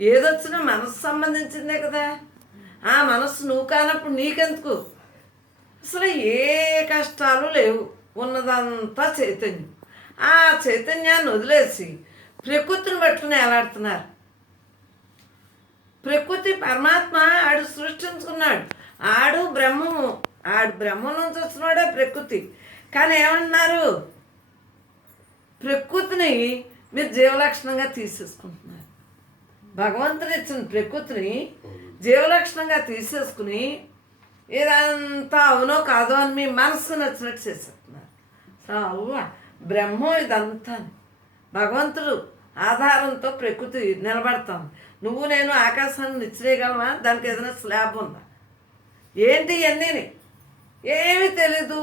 ఏదొచ్చినా మనసు సంబంధించిందే కదా. ఆ మనస్సు నువ్వు కానప్పుడు నీకెందుకు? అసలు ఏ కష్టాలు లేవు, ఉన్నదంతా చైతన్యం. ఆ చైతన్యాన్ని వదిలేసి ప్రకృతిని పట్టుకుని ఎలాడుతున్నారు. ప్రకృతి పరమాత్మ ఆడు సృష్టించుకున్నాడు, ఆడు బ్రహ్మము, ఆడు బ్రహ్మం నుంచి వచ్చినాడే ప్రకృతి. కానీ ఏమంటున్నారు? ప్రకృతిని మీరు జీవలక్షణంగా తీసేసుకుంటున్నారు. భగవంతుడు ఇచ్చిన ప్రకృతిని జీవలక్షణంగా తీసేసుకుని ఇదంతా అవునో కాదో అని మీ మనసుకు నచ్చినట్టు చేసేస్తున్నారు. అవ్వ బ్రహ్మం ఇదంతా. భగవంతుడు ఆధారంతో ప్రకృతి నిలబడతాం. నువ్వు నేను ఆకాశాన్ని నిచ్చిరేయగలవా? దానికి ఏదైనా స్లాబ్ ఉందా? ఏంటి ఇవన్నీ? ఏమీ తెలీదు,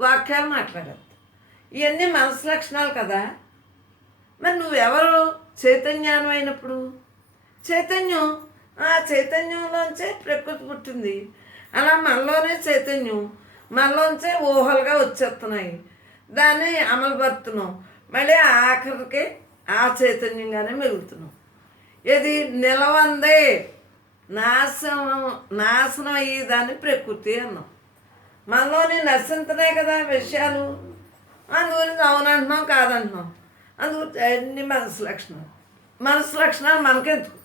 వాక్యాలు మాట్లాడద్దు. ఇవన్నీ మనసు లక్షణాలు కదా. మరి నువ్వెవరు? చైతన్యానం అయినప్పుడు చైతన్యం, ఆ చైతన్యంలోంచే ప్రకృతి పుట్టింది. అలా మనలోనే చైతన్యం, మనలోంచే ఊహలుగా వచ్చేస్తున్నాయి. దాన్ని అమలుపరుతున్నాం. మళ్ళీ ఆఖరికి ఆ చైతన్యంగానే మెలుగుతున్నాం. ఇది నిలవందే నాశనం అయ్యేదాన్ని ప్రకృతి అన్నాం. మనలోని నశించుతున్నాయి కదా విషయాలు. అందుగురించి అవునంటున్నాం, కాదంటున్నాం. అందుగురించి అన్ని మనసు లక్షణాలు. మనసు లక్షణాలు మనకెందుకు?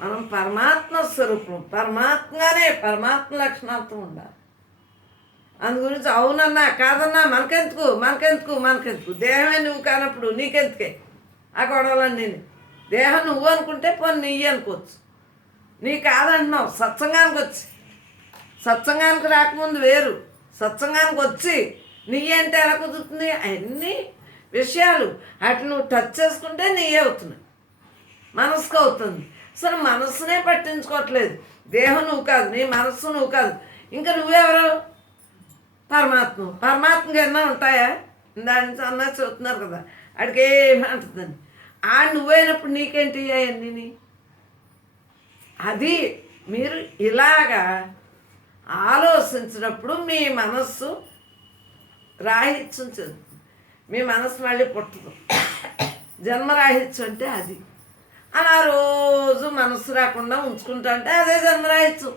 మనం పరమాత్మ స్వరూపం, పరమాత్మగానే పరమాత్మ లక్షణాలతో ఉండాలి. అందుగురించి అవునన్నా కాదన్నా మనకెందుకు మనకెందుకు మనకెందుకు? దేహమే నువ్వు కానప్పుడు నీకెందుకే ఆ గొడవలన్నీ? దేహం నువ్వు అనుకుంటే పోనీ నీ అనుకోవచ్చు. నీ కాదంటున్నావు. సత్సంగానికి రాకముందు వేరు, సత్సంగానికి వచ్చి నీ అంటే ఎలా కుదురుతుంది? అన్ని విషయాలు అటు నువ్వు టచ్ చేసుకుంటే నీయే అవుతున్నాయి, మనసుకు అవుతుంది. అసలు మనస్సునే పట్టించుకోవట్లేదు. దేహం నువ్వు కాదు, నీ మనస్సు నువ్వు కాదు, ఇంకా నువ్వెవరు? పరమాత్మకి ఎన్నో ఉంటాయా? దాని నుంచి అన్నా చూస్తున్నారు కదా, అడికి ఏమంటుందని. నువ్వైనప్పుడు నీకేంటి అవన్నీ? అది మీరు ఇలాగా ఆలోచించినప్పుడు మీ మనస్సు రాహిత్యం చెందుతుంది. మీ మనస్సు మళ్ళీ పుట్టదు. జన్మరాహిత్యం అంటే అది. అలా రోజు మనస్సు రాకుండా ఉంచుకుంటా అంటే అదే జన్మరాహిత్యం.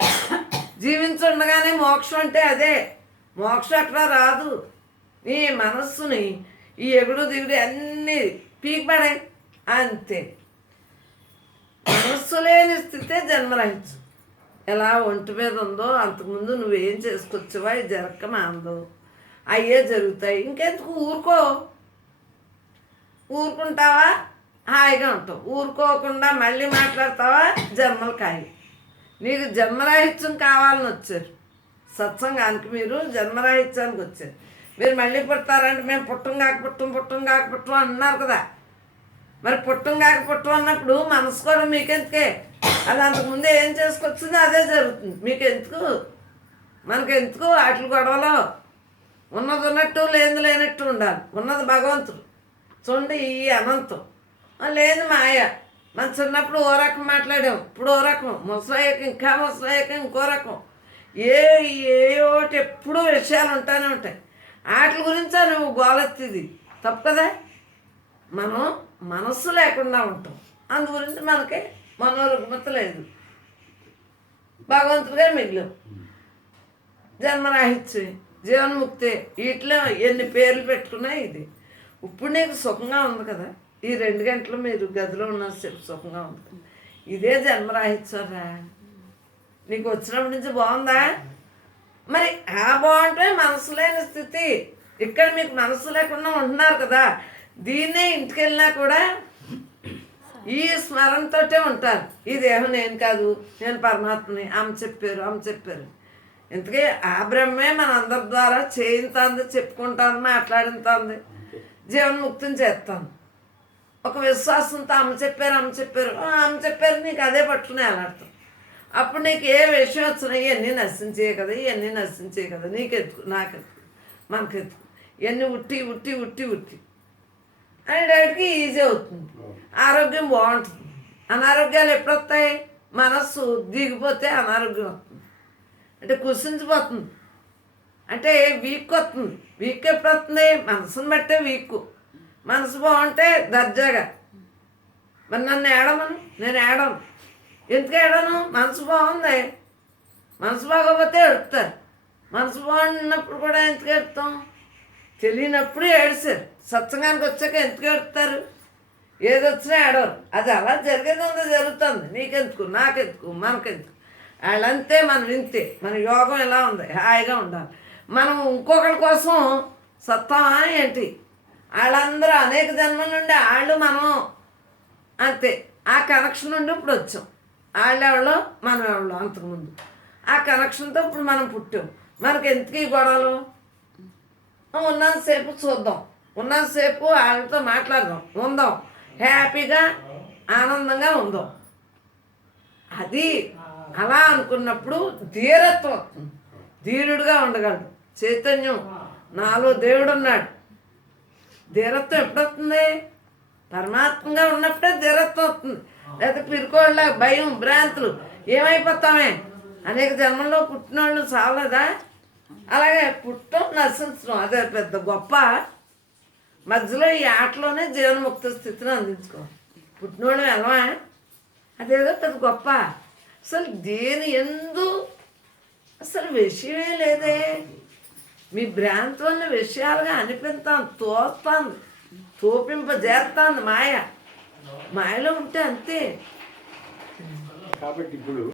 జీవించుండగానే మోక్షం అంటే అదే. మోక్షం అక్కడ రాదు. నీ మనస్సుని ఈ ఎగుడు దిగుడు అన్నీ పీకబడాయి అంతే. మనస్సు లేని స్థితే జన్మరాహిత్యం. ఎలా ఒంటి మీద ఉందో అంతకుముందు నువ్వేం చేసుకొచ్చావా ఇది జరగక మాందో అయ్యే జరుగుతాయి. ఇంకెందుకు? ఊరుకుంటావా? హాయిగా ఉంటావు. ఊరుకోకుండా మళ్ళీ మాట్లాడతావా? జన్మలు కాయి. నీకు జన్మరాహిత్యం కావాలని వచ్చారు సత్సంగానికి. మీరు జన్మరాహిత్యానికి వచ్చారు. మీరు మళ్ళీ పుడతారంటే మేము పుట్టం కాక అన్నారు కదా. మరి పుట్టం అన్నప్పుడు మనసు కూడా మీకెందుకే? అది అంతకుముందే ఏం చేసుకొచ్చిందో అదే జరుగుతుంది. మీకెందుకు? మనకెందుకు వాటి గొడవలో? ఉన్నది ఉన్నట్టు లేనట్టు ఉండాలి. ఉన్నది భగవంతుడు చూడండి, ఈ అనంతం. లేదు మాయ. మన చిన్నప్పుడు ఓ రకం మాట్లాడాం, ఇప్పుడు ఓ రకం. ముసలయ్యాక ఇంకా ముసలయ్యాక ఇంకో రకం. ఏటి ఎప్పుడూ విషయాలు ఉంటానే ఉంటాయి. వాటి గురించా నువ్వు గోలెత్తిది తప్పు కదా. మనం మనస్సు లేకుండా ఉంటాం. అందుగురించి మనకి మనోరుగ్మత లేదు. భగవంతుడిగా మిగిలిం. జన్మరాహిత్యం, జీవన్ముక్తి, వీటిలో ఎన్ని పేర్లు పెట్టుకున్నా ఇది. ఇప్పుడు నీకు సుఖంగా ఉంది కదా. ఈ 2 గంటలు మీరు గదిలో ఉన్నసేపు సుఖంగా ఉంది. ఇదే జన్మరాహిత్యరా. నీకు వచ్చినప్పటి నుంచి బాగుందా? మరి బాగుంటే మనసు లేని స్థితి. ఇక్కడ మీకు మనసు లేకుండా ఉంటున్నారు కదా. దీన్నే ఇంటికి వెళ్ళినా కూడా ఈ స్మరణతోటే ఉంటారు. ఈ దేహం నేను కాదు, నేను పరమాత్మని. ఆమె చెప్పారు. ఇంతకీ ఆ బ్రహ్మే మన అందరి ద్వారా చేయింతాంది, చెప్పుకుంటాంది, మాట్లాడింతాంది, జీవన్ముక్తిని చేస్తాను. ఒక విశ్వాసంతో ఆమె చెప్పారు నీకు అదే పట్టుకుని అలాడతాం. అప్పుడు నీకు ఏ విషయం వచ్చినా ఇవన్నీ నశించే కదా. నీకెత్తుకు, నాకెత్తుకు, మనకెత్తుకు, ఇవన్నీ ఉట్టి అనేటికి ఈజీ అవుతుంది. ఆరోగ్యం బాగుంటుంది. అనారోగ్యాలు ఎప్పుడు వస్తాయి? మనస్సు దిగిపోతే అనారోగ్యం వస్తుంది. అంటే కుసించిపోతుంది, అంటే వీక్ వస్తుంది. వీక్ ఎప్పుడు వస్తుంది? మనసుని బట్టే వీక్. మనసు బాగుంటే దర్జాగా, మరి నన్ను ఏడమను, నేను ఏడను. ఎందుకు ఏడాను? మనసు బాగుంది. మనసు బాగోపోతే ఏడుస్తారు. మనసు బాగున్నప్పుడు కూడా ఎందుకు ఏడుతాం? తెలియనప్పుడు ఏడిసారు. సత్సంగానికి వచ్చాక ఎందుకు ఏడుస్తారు? ఏది వచ్చినా ఏడవరు. అది అలా జరిగేది ఉందో జరుగుతుంది. నీకెందుకు, నాకెందుకు, మనకెందుకు? వాళ్ళంతే, మనం ఇంతే. మన యోగం ఎలా ఉంది, హాయిగా ఉండాలి. మనం ఇంకొకరి కోసం సత్తామా ఏంటి? వాళ్ళందరూ అనేక జన్మల నుండి వాళ్ళు మనం అంతే. ఆ కనెక్షన్ నుండి ఇప్పుడు వచ్చాం. వాళ్ళెవడో మనం ఎవడో అంతకుముందు ఆ కనెక్షన్తో ఇప్పుడు మనం పుట్టాం. మనకి ఎందుకు ఈ గొడవలు? ఉన్నంతసేపు చూద్దాం, ఉన్నంతసేపు వాళ్ళతో మాట్లాడదాం, ఉందాం, హ్యాపీగా ఆనందంగా ఉందాం. అది అలా అనుకున్నప్పుడు ధీరత్వం వస్తుంది. ధీరుడుగా ఉండగలడు. చైతన్యం నాలో దేవుడు ఉన్నాడు. ధీరత్వం ఎప్పుడొస్తుంది? పరమాత్మగా ఉన్నప్పుడే ధీరత్వం వస్తుంది. లేకపోతే పిరుకోళ్ళ భయం, భ్రాంతులు ఏమైపోతామే? అనేక జన్మల్లో పుట్టినోళ్ళు చాలదా? అలాగే పుట్టడం, నశించడం అదే పెద్ద గొప్ప. మధ్యలో ఈ ఆటలోనే జీవన్ముక్త స్థితిని అందించుకోవాలి. పుట్టినోళ్ళు వెళ్ళమా? అదేదో పెద్ద గొప్ప. అసలు దేని ఎందు అసలు విషయమే లేదే. మీ భ్రాంతి వల్ల విషయాలుగా అనిపిస్తాను, తోస్తాను, తోపింపజేస్తాను మాయ. మాయలో ఉంటే అంతే. కాబట్టి ఇప్పుడు